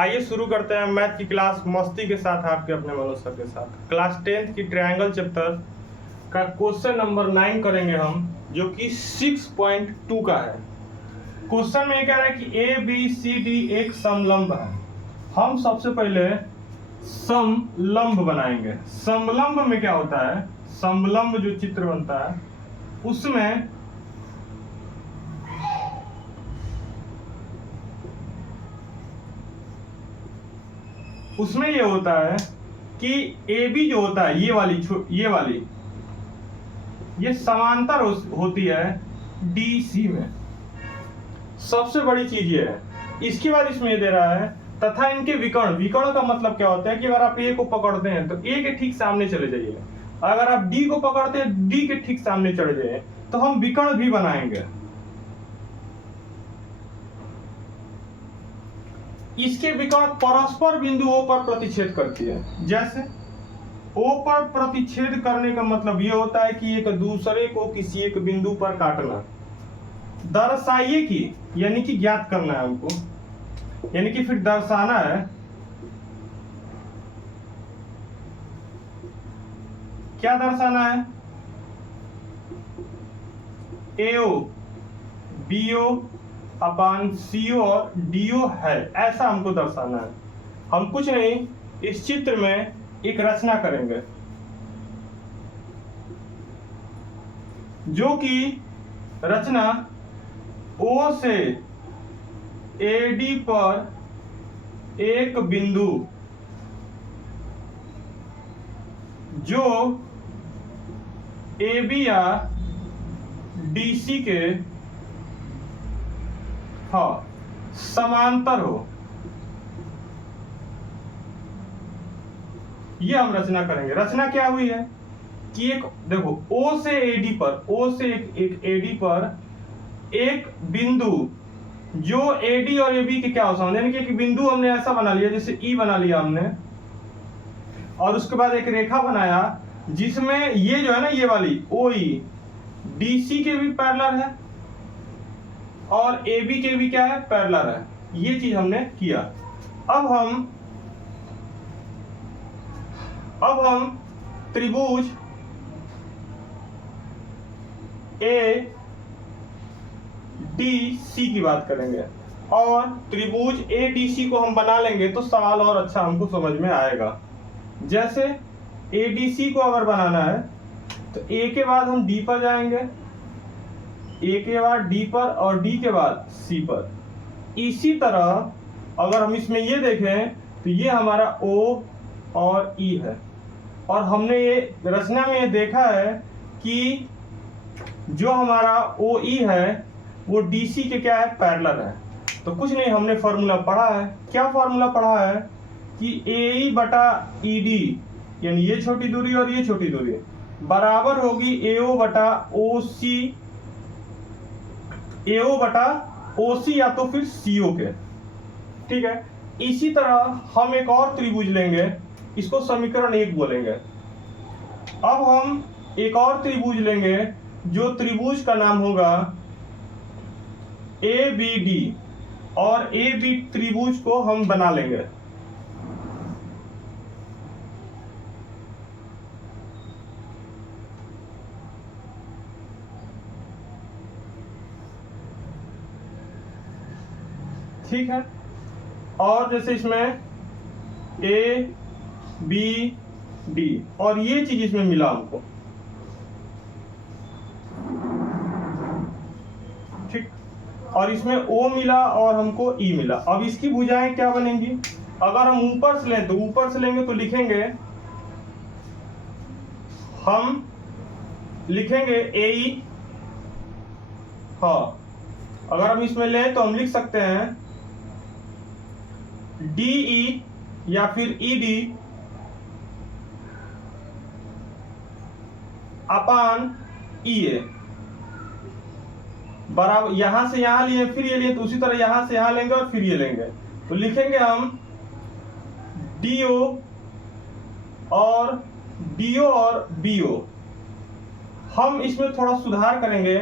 आइए शुरू करते हैं मैथ की क्लास मस्ती के साथ आपके अपने मनोज सर के साथ। क्लास 10th की ट्रायंगल चैप्टर का क्वेश्चन नंबर 9 करेंगे हम, जो कि 6.2 का है। क्वेश्चन में कह रहा है कि ए बी सी डी एक समलंब है। हम सबसे पहले समलंब बनाएंगे। समलंब में क्या होता है, समलंब जो चित्र बनता है उसमें ये होता है कि ए बी जो होता है ये समांतर होती है डी सी में। सबसे बड़ी चीज ये है। इसके बाद इसमें ये दे रहा है तथा इनके विकर्ण का मतलब क्या होता है कि अगर आप ए को पकड़ते हैं तो ए के ठीक सामने चले जाइए, अगर आप डी को पकड़ते हैं डी के ठीक सामने चले जाइए, तो हम विकर्ण भी बनाएंगे। इसके विकर्ण परस्पर बिंदुओं पर प्रतिच्छेद करती है। जैसे ओ पर प्रतिच्छेद करने का मतलब यह होता है कि एक दूसरे को किसी एक बिंदु पर काटना। दर्शाइए कि यानी कि ज्ञात करना है हमको, यानी कि फिर दर्शाना है। क्या दर्शाना है? एओ बीओ अपान सीओ और डीओ है, ऐसा हमको दर्शाना है। हम कुछ नहीं, इस चित्र में एक रचना करेंगे जो कि रचना ओ से एडी पर एक बिंदु जो ए बी या डीसी के समांतर हो, ये हम रचना करेंगे। रचना क्या हुई है कि एक देखो ओ से एडी एक एडी पर एक बिंदु जो एडी और एबी के क्या हो सकते, यानी कि एक बिंदु हमने ऐसा बना लिया, जैसे ई बना लिया हमने, और उसके बाद एक रेखा बनाया जिसमें ये जो है ना, ये वाली ओ ई डीसी के भी पैरेलल है और AB के भी क्या है, पैरेलल है। ये चीज हमने किया। अब हम त्रिभुज ADC की बात करेंगे, और त्रिभुज ADC को हम बना लेंगे तो सवाल और अच्छा हमको समझ में आएगा। जैसे ADC को अगर बनाना है तो A के बाद हम D पर जाएंगे, ए के बाद डी पर और डी के बाद सी पर। इसी तरह अगर हम इसमें ये देखें तो ये हमारा ओ और ई है, और हमने ये रचना में ये देखा है कि जो हमारा ओ ई है वो डी सी के क्या है, पैरेलल है। तो कुछ नहीं, हमने फॉर्मूला पढ़ा है। क्या फॉर्मूला पढ़ा है कि ए ई बटा ई डी, यानी ये छोटी दूरी और ये छोटी दूरी बराबर होगी एओ बटा ओ सी, एओ बटा ओसी या तो फिर सीओ के। ठीक है। इसी तरह हम एक और त्रिभुज लेंगे, इसको समीकरण 1 बोलेंगे। अब हम एक और त्रिभुज लेंगे जो त्रिभुज का नाम होगा ए बी डी, और ए बी त्रिभुज को हम बना लेंगे। ठीक है। और जैसे इसमें ए बी डी और ये चीज इसमें मिला हमको, ठीक, और इसमें ओ मिला और हमको ई मिला। अब इसकी भुजाएं क्या बनेंगी? अगर हम ऊपर से लें तो ऊपर से लेंगे तो हम लिखेंगे ए ई। अगर हम इसमें लें तो हम लिख सकते हैं DE या फिर ED अपान EA बराबर, यहां से यहां लिए फिर ये लिए, तो उसी तरह यहां से यहां लेंगे और फिर ये लेंगे, तो लिखेंगे हम DO और BO। हम इसमें थोड़ा सुधार करेंगे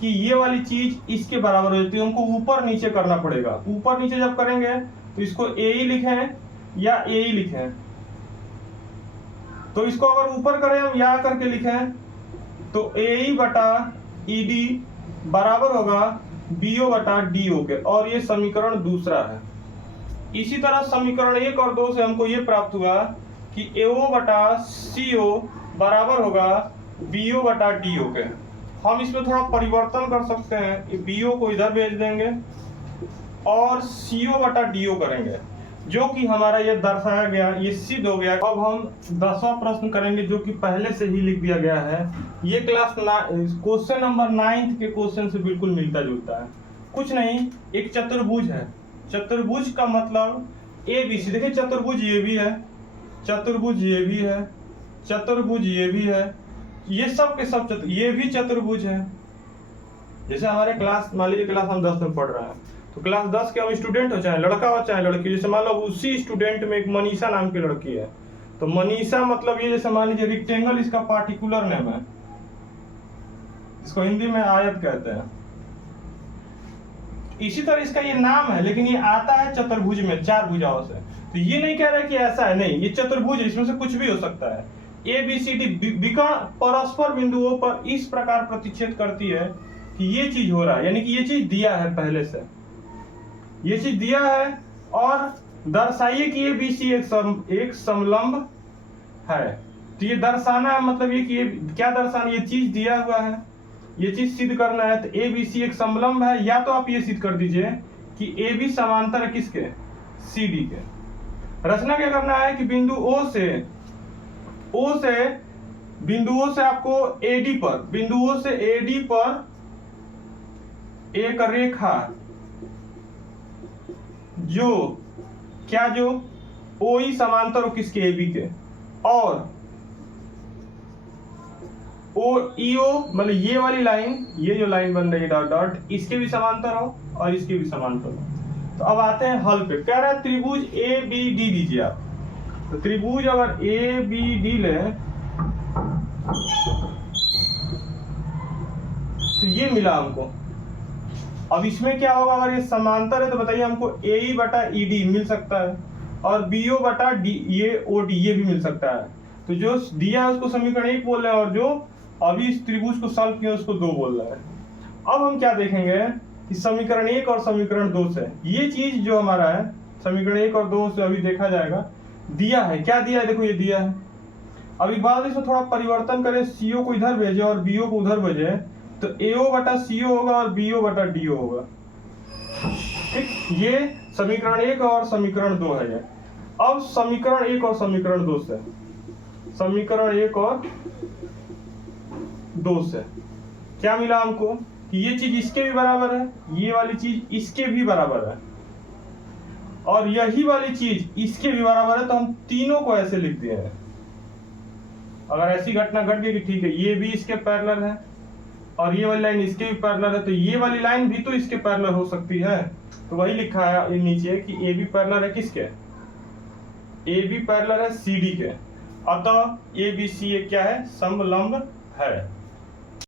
कि ये वाली चीज इसके बराबर हो जाती है, हमको ऊपर नीचे करना पड़ेगा। ऊपर नीचे जब करेंगे तो इसको ए ही लिखें या ए ही लिखें? तो इसको अगर ऊपर करें हम या करके लिखें तो ए ई बटा ई डी बराबर होगा बीओ बटा डीओ के, और ये समीकरण दूसरा है। इसी तरह समीकरण 1 और 2 से हमको ये प्राप्त हुआ कि एओ बटा सीओ बराबर होगा बीओ बटा डीओ के। हम इसमें थोड़ा परिवर्तन कर सकते हैं, बीओ को इधर भेज देंगे और सीओ बटा डीओ करेंगे, जो कि हमारा ये दर्शाया गया, ये सिद्ध हो गया। अब हम 10वां प्रश्न करेंगे जो कि पहले से ही लिख दिया गया है। ये क्वेश्चन नंबर 9 के क्वेश्चन से बिल्कुल मिलता जुलता है। कुछ नहीं, एक चतुर्भुज है। चतुर्भुज का मतलब ए बी सी। देखिए चतुर्भुज ये भी है, चतुर्भुज ये भी है, चतुर्भुज ये भी है, ये सब के सब ये भी चतुर्भुज है। जैसे हमारे क्लास, मान लीजिए क्लास हम 10 में पढ़ रहे हैं, तो क्लास 10 के हम स्टूडेंट हो, चाहे लड़का हो चाहे लड़की। जैसे मान लो उसी स्टूडेंट में एक मनीषा नाम की लड़की है, तो मनीषा मतलब ये, जैसे मान लीजिए रेक्टेंगल इसका पार्टिकुलर नेम है, इसको हिंदी में आयत कहते हैं। इसी तरह इसका ये नाम है, लेकिन ये आता है चतुर्भुज में 4 भुजाओं से। तो ये नहीं कह रहा कि ऐसा है, नहीं, ये चतुर्भुज, इसमें से कुछ भी हो सकता है। ए बी सी डी विकर्ण परस्पर बिंदुओं पर इस प्रकार प्रतिच्छेद करती है कि ये चीज हो रहा है, यानी कि ये चीज दिया है पहले से, ये चीज दिया है, और दर्शाइए कि ये बी सी एक समलंब है। तो ये दर्शाना है, मतलब ये कि ये क्या दर्शाना, ये चीज दिया हुआ है, ये चीज सिद्ध करना है। तो ए बी सी एक समलंब है, या तो आप ये सिद्ध कर दीजिए कि ए बी समांतर है किसके, सी डी के। रचना क्या करना है कि बिंदु बिंदुओं से आपको एडी पर, बिंदुओं से एडी पर एक रेखा जो क्या, जो ओ ई समांतर हो किसके, ए बी के, और ओ ई ओ मतलब ये वाली लाइन, ये जो लाइन बन रही है डॉट डॉट, इसके भी समांतर हो और इसके भी समांतर हो। तो अब आते हैं हल पे। कह रहा है त्रिभुज ए बी डी दीजिए आप। तो त्रिभुज अगर ए बी डी ले तो ये मिला हमको। अब इसमें क्या होगा, अगर ये समांतर है तो बताइए हमको ए ई बटा ई डी मिल सकता है, और बी ओ बटा डी, ये ओ डी, ये भी मिल सकता है। तो जो दिया है उसको समीकरण 1 बोल रहे हैं, और जो अभी इस त्रिभुज को सॉल्व किया उसको 2 बोल रहा है। अब हम क्या देखेंगे कि समीकरण 1 और समीकरण 2 से ये चीज जो हमारा है, समीकरण 1 और 2 से अभी देखा जाएगा, दिया है, क्या दिया है, देखो ये दिया है। अभी बाद इसमें थोड़ा परिवर्तन करें, सीओ को इधर भेजे और बीओ को उधर भेजे, तो एओ बटा सीओ होगा और बीओ बटा डीओ होगा। ठीक, ये समीकरण 1 और समीकरण 2 है ये। अब समीकरण 1 और समीकरण 2 से, समीकरण 1 और 2 से क्या मिला हमको कि ये चीज इसके भी बराबर है, ये वाली चीज इसके भी बराबर है, और यही वाली चीज इसके भी बराबर है। तो हम तीनों को ऐसे लिख दिए हैं। अगर ऐसी घटना घट गई कि ठीक है ये भी इसके पैरेलल है और ये वाली लाइन इसके भी पैरेलल है, तो ये वाली लाइन भी तो इसके पैरेलल हो सकती है। तो वही लिखा है नीचे कि ए बी पैरेलल है किसके, ए बी पैरेलल है सी डी के, अतः ए बी सी क्या है, समलंब है।